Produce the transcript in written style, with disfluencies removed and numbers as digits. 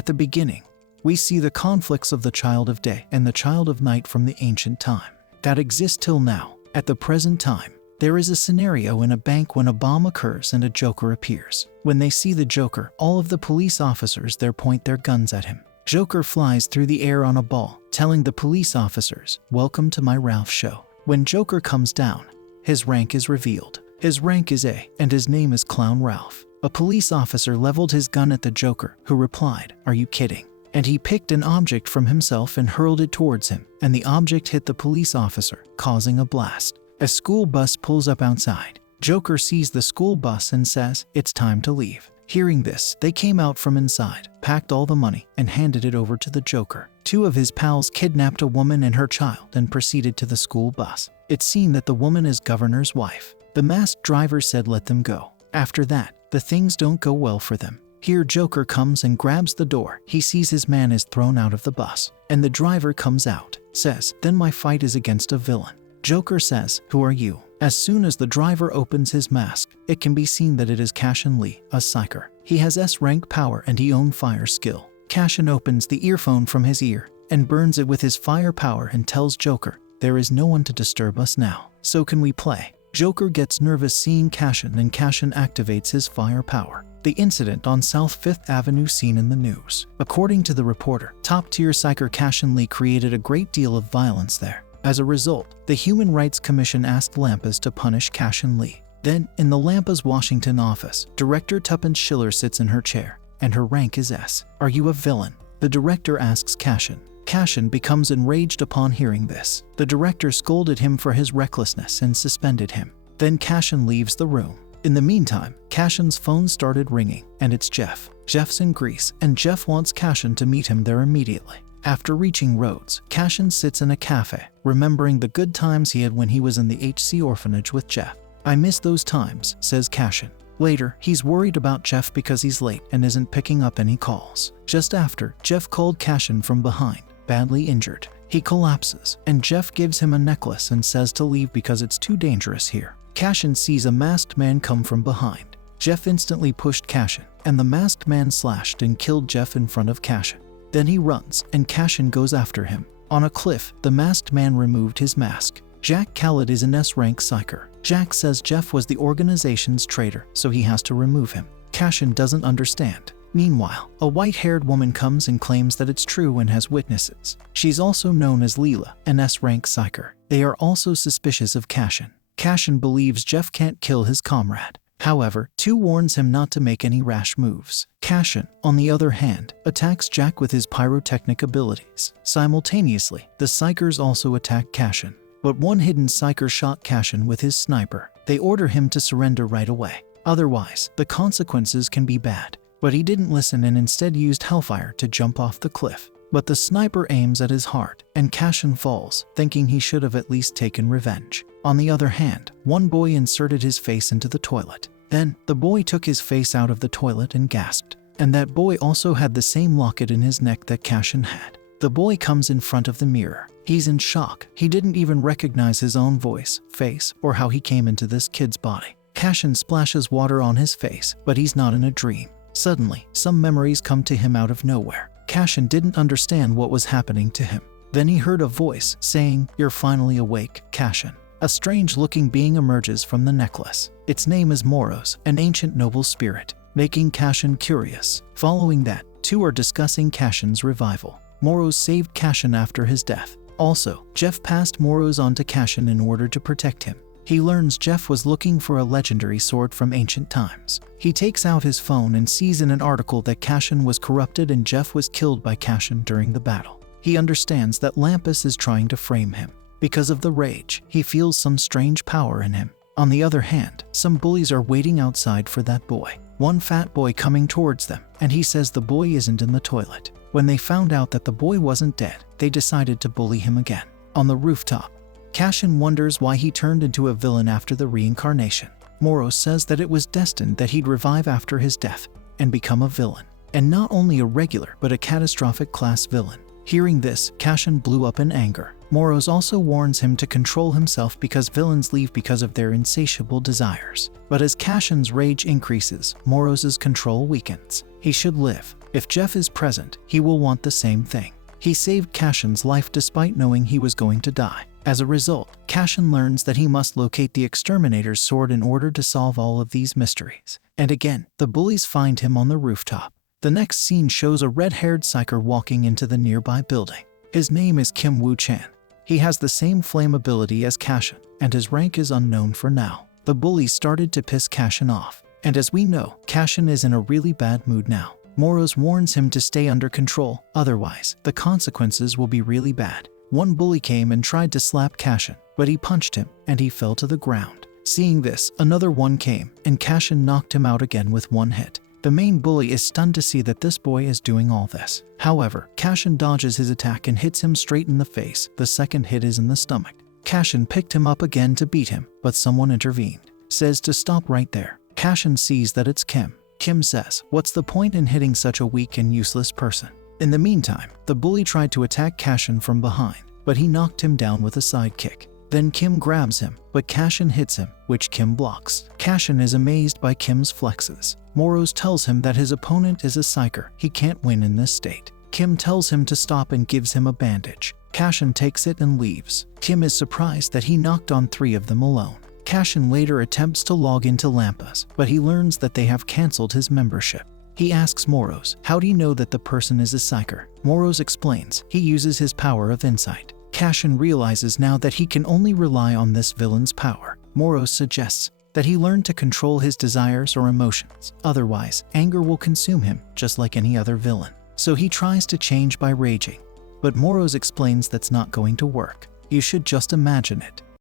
At the beginning, we see the conflicts of the child of day and the child of night from the ancient time that exist till now. At the present time, there is a scenario in a bank when a bomb occurs and a Joker appears. When they see the Joker, all of the police officers there point their guns at him. Joker flies through the air on a ball, telling the police officers, "Welcome to my Ralph show." When Joker comes down, his rank is revealed. His rank is A, and his name is Clown Ralph. A police officer leveled his gun at the Joker, who replied, "Are you kidding?" And he picked an object from himself and hurled it towards him, and the object hit the police officer, causing a blast. A school bus pulls up outside. Joker sees the school bus and says, "It's time to leave." Hearing this, they came out from inside, packed all the money, and handed it over to the Joker. Two of his pals kidnapped a woman and her child and proceeded to the school bus. It's seen that the woman is governor's wife. The masked driver said let them go. After that, the things don't go well for them. Here Joker comes and grabs the door. He sees his man is thrown out of the bus, and the driver comes out, says, "Then my fight is against a villain." Joker says, "Who are you?" As soon as the driver opens his mask, it can be seen that it is Cassian Lee, a psyker. He has S-rank power and he owns fire skill. Cassian opens the earphone from his ear and burns it with his fire power and tells Joker, "There is no one to disturb us now, so can we play?" Joker gets nervous seeing Cassian and Cassian activates his fire power. The incident on South 5th Avenue seen in the news. According to the reporter, top-tier psyker Cassian Lee created a great deal of violence there. As a result, the Human Rights Commission asked Lampas to punish Cassian Lee. Then, in the Lampas Washington office, Director Tuppence Schiller sits in her chair, and her rank is S. "Are you a villain?" The director asks Cassian. Cassian becomes enraged upon hearing this. The director scolded him for his recklessness and suspended him. Then Cassian leaves the room. In the meantime, Cassian's phone started ringing, and it's Jeff. Jeff's in Greece, and Jeff wants Cassian to meet him there immediately. After reaching Rhodes, Cassian sits in a cafe, remembering the good times he had when he was in the HC orphanage with Jeff. "I miss those times," says Cassian. Later, he's worried about Jeff because he's late and isn't picking up any calls. Just after, Jeff called Cassian from behind, badly injured. He collapses, and Jeff gives him a necklace and says to leave because it's too dangerous here. Cassian sees a masked man come from behind. Jeff instantly pushed Cassian, and the masked man slashed and killed Jeff in front of Cassian. Then he runs, and Cassian goes after him. On a cliff, the masked man removed his mask. Jack Khaled is an S-rank psyker. Jack says Jeff was the organization's traitor, so he has to remove him. Cassian doesn't understand. Meanwhile, a white-haired woman comes and claims that it's true and has witnesses. She's also known as Leela, an S-rank psyker. They are also suspicious of Cassian. Cassian believes Jeff can't kill his comrade. However, Tu warns him not to make any rash moves. Cassian, on the other hand, attacks Jack with his pyrotechnic abilities. Simultaneously, the psykers also attack Cassian. But one hidden psyker shot Cassian with his sniper. They order him to surrender right away. Otherwise, the consequences can be bad. But he didn't listen and instead used hellfire to jump off the cliff. But the sniper aims at his heart, and Cassian falls, thinking he should have at least taken revenge. On the other hand, one boy inserted his face into the toilet. Then, the boy took his face out of the toilet and gasped. And that boy also had the same locket in his neck that Cassian had. The boy comes in front of the mirror. He's in shock. He didn't even recognize his own voice, face, or how he came into this kid's body. Cassian splashes water on his face, but he's not in a dream. Suddenly, some memories come to him out of nowhere. Cassian didn't understand what was happening to him. Then he heard a voice saying, "You're finally awake, Cassian." A strange-looking being emerges from the necklace. Its name is Moros, an ancient noble spirit, making Cassian curious. Following that, two are discussing Cassian's revival. Moros saved Cassian after his death. Also, Jeff passed Moros on to Cassian in order to protect him. He learns Jeff was looking for a legendary sword from ancient times. He takes out his phone and sees in an article that Cassian was corrupted and Jeff was killed by Cassian during the battle. He understands that Lampas is trying to frame him. Because of the rage, he feels some strange power in him. On the other hand, some bullies are waiting outside for that boy. One fat boy coming towards them, and he says the boy isn't in the toilet. When they found out that the boy wasn't dead, they decided to bully him again. On the rooftop, Cassian wonders why he turned into a villain after the reincarnation. Moros says that it was destined that he'd revive after his death and become a villain. And not only a regular, but a catastrophic class villain. Hearing this, Cassian blew up in anger. Moros also warns him to control himself because villains leave because of their insatiable desires. But as Cassian's rage increases, Moros's control weakens. He should live, If Jeff is present, he will want the same thing. He saved Cassian's life despite knowing he was going to die. As a result, Cassian learns that he must locate the exterminator's sword in order to solve all of these mysteries. And again, the bullies find him on the rooftop. The next scene shows a red-haired psyker walking into the nearby building. His name is Kim Woo-chan. He has the same flame ability as Cassian, and his rank is unknown for now. The bullies started to piss Cassian off, and as we know, Cassian is in a really bad mood now. Moros warns him to stay under control, otherwise, the consequences will be really bad. One bully came and tried to slap Cassian, but he punched him, and he fell to the ground. Seeing this, another one came, and Cassian knocked him out again with one hit. The main bully is stunned to see that this boy is doing all this. However, Cassian dodges his attack and hits him straight in the face. The second hit is in the stomach. Cassian picked him up again to beat him, but someone intervened. Says to stop right there. Cassian sees that it's Kim. Kim says, "What's the point in hitting such a weak and useless person?" In the meantime, the bully tried to attack Cassian from behind, but he knocked him down with a side kick. Then Kim grabs him, but Cassian hits him, which Kim blocks. Cassian is amazed by Kim's flexes. Moros tells him that his opponent is a psyker. He can't win in this state. Kim tells him to stop and gives him a bandage. Cassian takes it and leaves. Kim is surprised that he knocked on 3 of them alone. Cassian later attempts to log into Lampas, but he learns that they have cancelled his membership. He asks Moros, "How do you know that the person is a psyker?" Moros explains, he uses his power of insight. Cassian realizes now that he can only rely on this villain's power. Moros suggests that he learn to control his desires or emotions. Otherwise, anger will consume him, just like any other villain. So he tries to change by raging. But Moros explains that's not going to work. You should just imagine it.